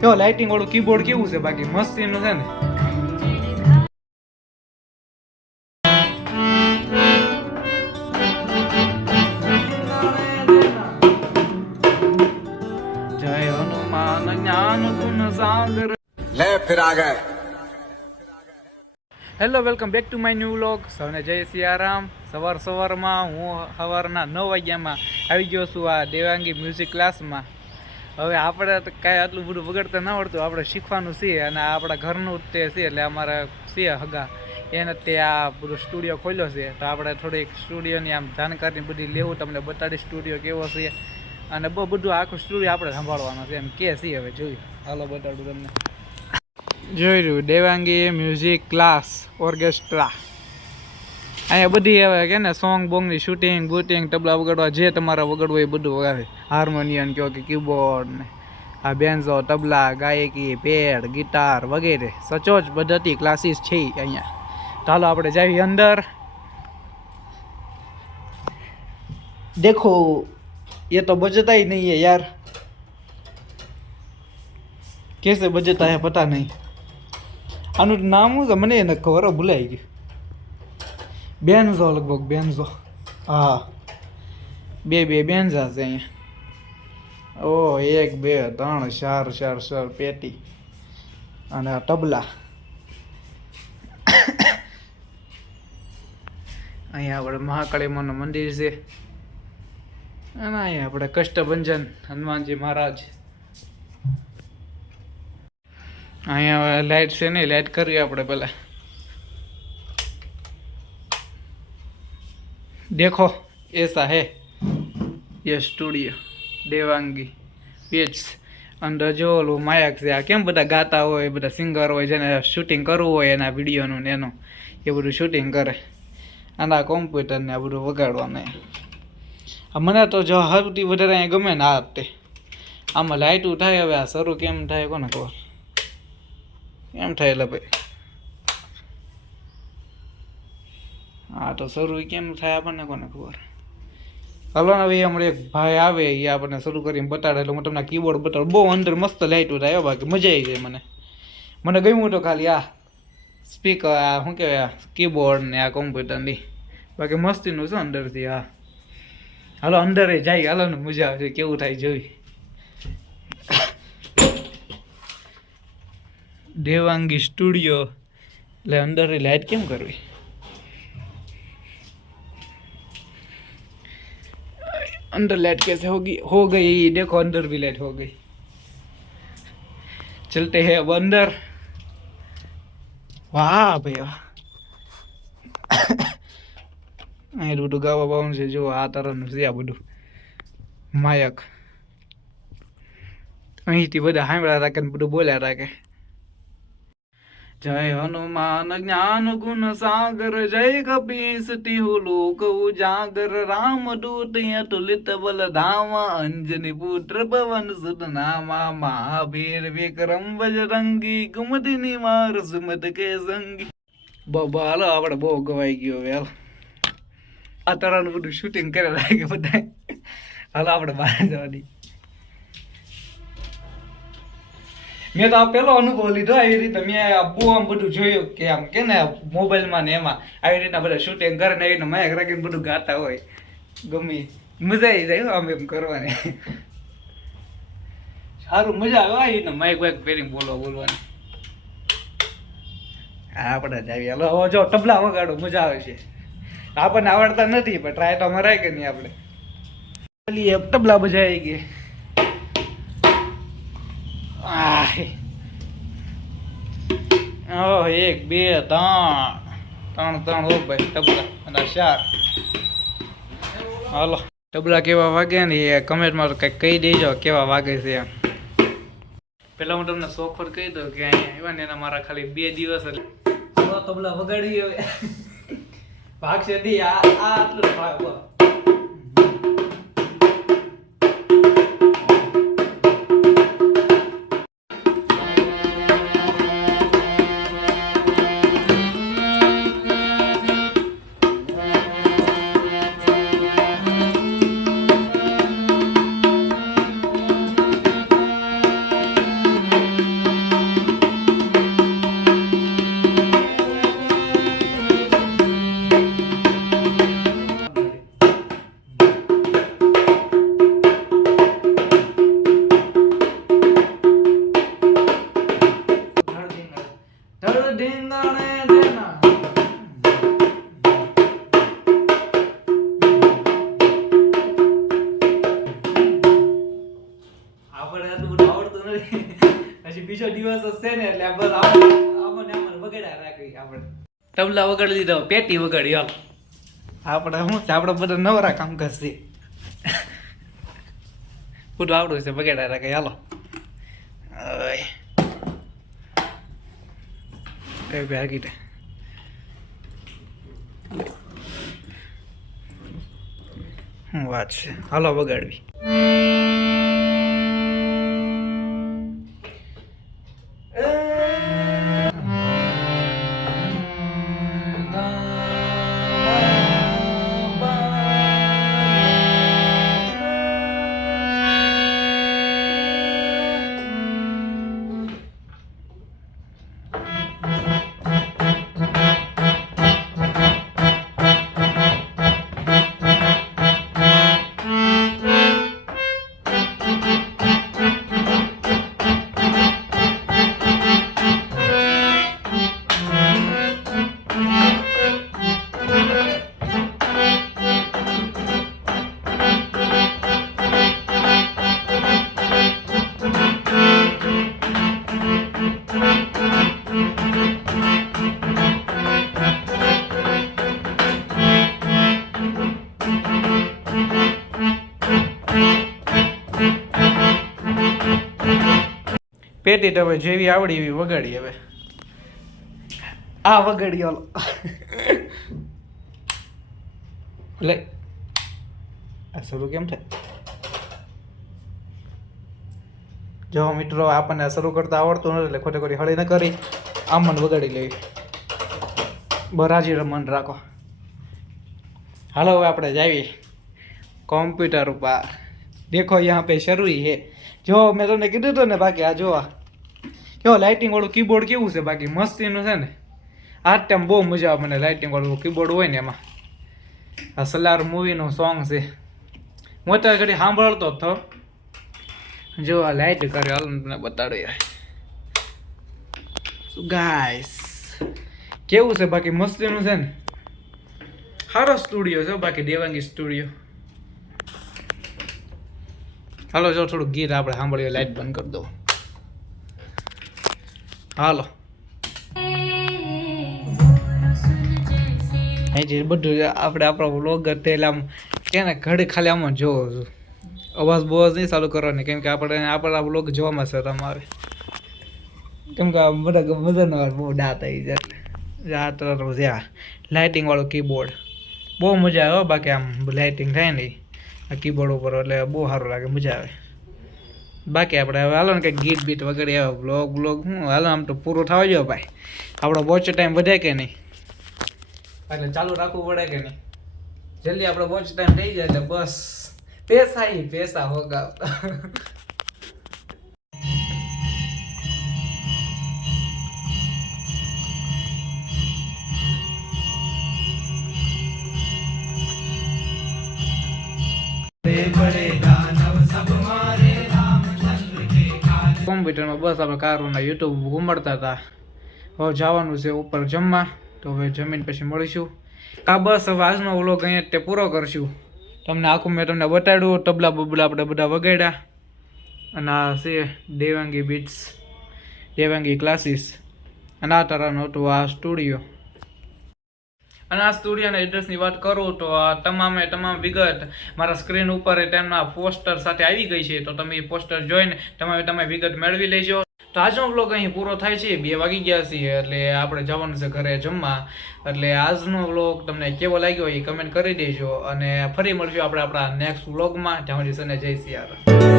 કેવો લાઇટિંગ વાળું કીબોર્ડ કેવું છે, બાકી મસ્તીનું છે ને. જય હનુમાન જ્ઞાન ગુણ સાગર. લે ફિર આ ગયે. Hello, welcome back to my new vlog. સૌને જય સિયારામ. સવારમાં હું સવારના 9 વાગ્યામાં આવી ગયો છું આ દેવાંગી મ્યુઝિક ક્લાસમાં. હવે આપણે તો કાંઈ આટલું બધું વગાડતા ના આવડતું, આપણે શીખવાનું છે અને આપણા ઘરનું તે છે, એટલે અમારા છે હગા એને તે આ બધું સ્ટુડિયો ખોલ્યો છે, તો આપણે થોડીક સ્ટુડિયોની આમ જાણકારી બધી લેવું, તમને બતાડી સ્ટુડિયો કેવો છે અને બહુ બધું આખું સ્ટુડિયો આપણે સંભાળવાનું છે એમ કે છે. હવે જોયું, હાલો બતાડું તમને. જોઈ રહ્યું દેવાંગી મ્યુઝિક ક્લાસ ઓર્કેસ્ટ્રા. અહીંયા બધી હવે કે ને સોંગ બોંગની શૂટિંગ બૂટિંગ, તબલા વગાડવા જે તમારે વગાડવું એ બધું વગાડે. હાર્મોનિયમ કહો કે કીબોર્ડ ને આ બેન્ઝો, તબલા, ગાયકી, પેડ, ગિટાર વગેરે સચોટ પદ્ધતિ ક્લાસીસ છે અહીંયા. ચાલો આપણે જઈએ અંદર. દેખો ये तो बजता ही नहीं है यार, कैसे बजता है पता नहीं. આનું નામ શું છે મને એને ખબર, ભૂલાઈ ગયું. બેન્ઝો લગભગ, બેન્ઝો. હા, બે બેન્ઝા છે અહીંયા. ઓ 1 2 3 4 પેટી અને તબલા. અહીંયા આપણે મહાકાળી માનું મંદિર છે અને અહીંયા આપણે કષ્ટભંજન હનુમાનજી મહારાજ. અહીંયા લાઈટ છે નહીં, લાઈટ કરવી આપણે પહેલા. देखो ऐसा है ये स्टूडियो देवांगी पिट्स. અંદર જો ઓલું માયક છે, આ કેમ બધા ગાતા હોય, બધા સિંગર હોય, જેને શૂટિંગ કરવું હોય એના વિડીયોનું ને એનું એ બધું શૂટિંગ કરે. આના કોમ્પ્યુટર ને આ બધું વગાડવાનું. મને તો જો સૌથી વધારે અહીંયા ગમે ને આ તે આમાં લાઇટું થાય. હવે આ શરૂ કેમ થાય કોને ખબર, કેમ થાય એટલે ભાઈ હા તો શરૂ કેમ થાય આપણને કોને ખબર. હલો ને હવે હમણાં એક ભાઈ આવે એ આપણને શરૂ કરીને બતાડે, એટલે હું તમને કીબોર્ડ બતાડું. બહુ અંદર મસ્ત લાઇટું થાય, બાકી મજા આવી જાય. મને ગમ્યું તો ખાલી આ સ્પીકર, આ શું કહેવાય, કીબોર્ડ ને આ કોમ્પ્યુટરની, બાકી મસ્તીનું છે અંદરથી. હા હાલો અંદર જાય, હાલો ને મજા આવશે, કેવું થાય જોઈ. દેવાંગી સ્ટુડિયો એટલે અંદર લાઇટ કેમ કરવી. अंदर लाइट कैसे होगी, हो गई देखो, अंदर भी लाइट हो गई. चलते हैं अब अंदर. वाह भैया અહીં બધું ગાવા બાવાનું છે. જો આ તરફનું છે આ બધું માયક. અહીંથી બધા સાંભળ્યા રાખે ને બધું બોલ્યા રાખે. જય હનુમાન જ્ઞાન ગુણ સાગર, જય કપીસતી હું લોક ઉજાગર, રામદૂત અતુલિત બલ ધામા, અંજની પુત્ર પવન સુત નામા, મહાવીર વિક્રમ બજરંગી, કુમતિ નિવાર સુમત કે સંગી. બાબા હાલો આપણે બહુ ગવાઈ ગયો હવે. હાલ આ તરાનું બધું શૂટિંગ કરે લાગે બધા. હાલો આપણે બહાર જવાની. મેં તો આ પેલો અનુભવ લીધો આવી રીતે. મેં બહુ આમ બધું જોયું કે આમ કે ને મોબાઈલમાં ને એમાં આવી રીતના બધા શૂટિંગ કરે ને એવી માયક રાખીને બધું ગાતા હોય. ગમે મજા આવી જાય આમ એમ કરવાની. સારું મજા આવે આવી રીતના માયક વાયક પહેરીને બોલવાની. હા આપણે જ આવી. હાલો જો તબલા વગાડો, મજા આવે છે. આપણને આવડતા નથી પણ ટ્રાય તો મરાય કે નહીં આપણે. તબલા બજાવી ગઈ. 1 2 3 ઓ ભાઈ તબલા અને 4. હાલો તબલા કેવા વાગે ને એ કમેન્ટમાં કંઈક કહી દેજો કેવા વાગે છે એમ. પેલા હું તમને શોખર કહી દઉં કે અહીંયા આવ્યા ને એના મારા ખાલી 2 દિવસ તબલા વગાડી. હવે ભાગશે દી આ આટલું ભાગ. નથી. હજી બીજો દિવસ જ છે ને એટલે આ બસ આમને વગાડ્યા રાખી આપણે. તબલા વગાડી દીધો, પેટી વગાડી, હાલ આપણે શું છે, આપણે બધા નવરા કામ કરશે. બધું આવડું છે, વગાડ્યા રાખે. હાલો કઈ ભાગી દે. શું વાત છે, હાલો વગાડવી. પેટી તો હવે જેવી આવડી એવી વગાડી. હવે આ વગાડી, હાલો લે. આ શરૂ કેમ થાય? જો મિત્રો, આપણને શરૂ કરતા આવડતું નથી એટલે ખોટે ખોટી હળી ન કરી આમન વગાડી લેવી. બરાજી મન રાખો. હાલો હવે આપણે જાવી કોમ્પ્યુટર ઉપર. દેખો યહાં પે શરૂ હે. જો મેં તમને કીધું હતું ને, બાકી આ જોવા કેવો લાઇટિંગ વાળું કીબોર્ડ કેવું છે, બાકી મસ્તીનું છે ને. આ ટાઈમ બહુ મજા આવે મને લાઇટિંગ વાળું કીબોર્ડ હોય ને એમાં. આ સલાર મૂવીનું સોંગ છે, હું અત્યારે ઘડી સાંભળતો હતો. જો આ લાઇટ કરે, હાલ તમને બતાડો યાર ગાઈસ કેવું છે. બાકી મસ્તીનું છે ને, સારો સ્ટુડિયો છે બાકી, દેવાંગી સ્ટુડિયો. હાલો જો થોડું ગીત આપણે સાંભળીએ. લાઇટ બંધ કરી દો. હાલો અહીંથી બધું આપણે આપણો વ્લોગ એટલે આમ કે ને ઘડી ખાલી આમાં જોવો છું. અવાજ બવાજ નહીં ચાલુ કરવાની, કેમ કે આપણે આપણા વ્લોગ જોવામાં શરમ આવે. કેમ કે બધા મજાનો બહુ દાંત આવી જાય. જ્યાં લાઇટિંગ વાળું કીબોર્ડ બહુ મજા આવે. બાકી આમ લાઇટિંગ થાય નહીં આ કીબોર્ડ ઉપર એટલે બહુ સારું લાગે, મજા આવે. બાકી આપણે હવે હાલો ને કંઈક ગીત બીટ વગેરે આવે. બ્લોગ શું હાલો, આમ તો પૂરો થવા જો ભાઈ. આપણો વોચ ટાઈમ વધે કે નહીં, એટલે ચાલુ રાખવું પડે કે નહીં. જલ્દી આપણો વોચ ટાઈમ થઈ જાય એટલે બસ પૈસા હોગા. કોમ્પ્યુટરમાં બસ આપણે કારોના યુટ્યુબ ઘુમાડતા હતા. હવે જવાનું છે ઉપર જમવા, તો હવે જમીન પછી મળીશું. બસ હવે આજનો વ્લોગ અહીંયા તે પૂરો કરશું. તમને આખું મેં તમને બતાડ્યું. તબલા બબલા આપણે બધા વગાડ્યા. અને આ છે દેવાંગી બીટ્સ, દેવાંગી ક્લાસીસ. અને આ તરહનું હતું આ સ્ટુડિયો. અને આ સ્ટુડિયોના એડ્રેસની વાત કરું તો આ તમામ વિગત મારા સ્ક્રીન ઉપર તેમના પોસ્ટર સાથે આવી ગઈ છે. તો તમે એ પોસ્ટર જોઈને તમે વિગત મેળવી લેજો. તો આજનો વ્લોગ અહીં પૂરો થાય છે. 2 વાગી ગયા છીએ એટલે આપણે જવાનું છે ઘરે જમવા. એટલે આજનો વ્લોગ તમને કેવો લાગ્યો એ કમેન્ટ કરી દેજો. અને ફરી મળશું આપણે આપણા નેક્સ્ટ વ્લોગમાં. જ્યાં સુધી જય સિયારામ.